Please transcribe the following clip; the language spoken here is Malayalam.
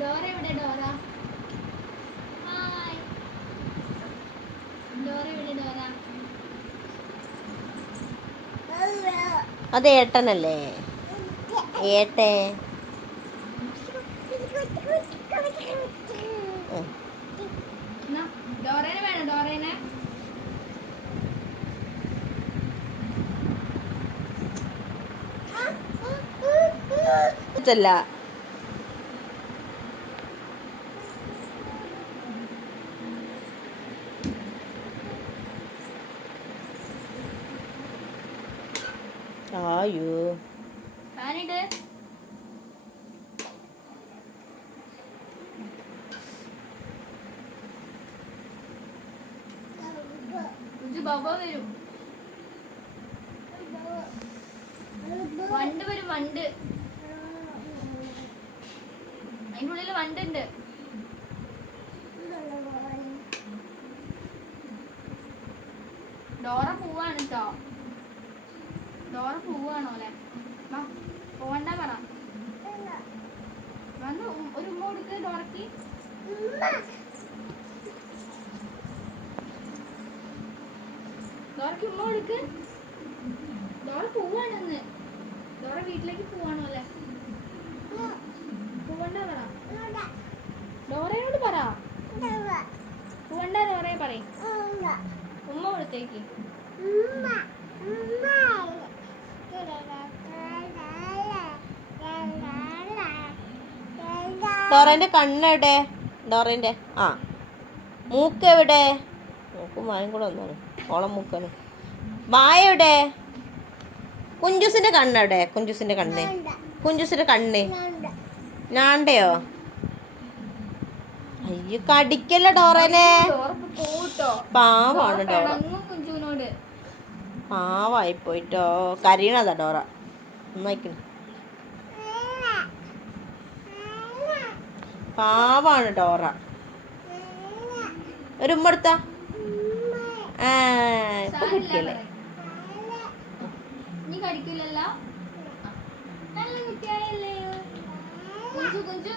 ഡോറ എവിടെ ഡോറ? ഹായ്. അത് ഏട്ടനല്ലേ? ഏട്ടേ ഇതല്ല. ആയോ. ബബ വരും. വണ്ട് വരും വണ്ട്. അതിന്റെ ഉള്ളിൽ വണ്ടുണ്ട്. ഡോറ പോവാണ് കേട്ടോ ഡോറ പോവാണോ അല്ലെ? പോവണ്ട പറ. വന്ന് ഒരു ഉമ്മ കൊടുക്ക് ഡോറക്ക്. ഡോറക്ക് ഉമ്മ കൊടുക്ക്. ഡോറ പോവാണെന്ന്. ഡോറ വീട്ടിലേക്ക് പോവാണോ അല്ലെ പോവണ്ട പറ ഡോറയോട് പറ പോവണ്ട ഡോറയെ പറയും ഉമ്മ കൊടുത്തേക്ക് ഡോറേന്റെ കണ്ണെവിടെ ഡോറേന്റെ ആ. മൂക്ക് എവിടെ? മൂക്കും വായും കൂടെ ഒന്നാണ് ഓളം മൂക്കാണ്. വായ എവിടെ? കുഞ്ചുസിന്റെ കണ്ണെവിടെ കുഞ്ചുസിന്റെ കണ്ണ്. കുഞ്ചുസിന്റെ കണ്ണ്. ഞാണ്ടയോ? അയ്യോ കടിക്കല്ല ഡോറനെ? പാവാണ് ഡോറ. പാവായി പോയിട്ടോ കരീണതാ ഡോറ. നന്നായിക്കണ പാവാണ് ഡോറ. ഒരു ഉമ്മടുത്ത ആ ഇപ്പൊ കിട്ടിയല്ലേ? കടിക്കില്ലല്ലോ നല്ല കുട്ടിയായല്ലേ? കുഞ്ചു കുഞ്ചു.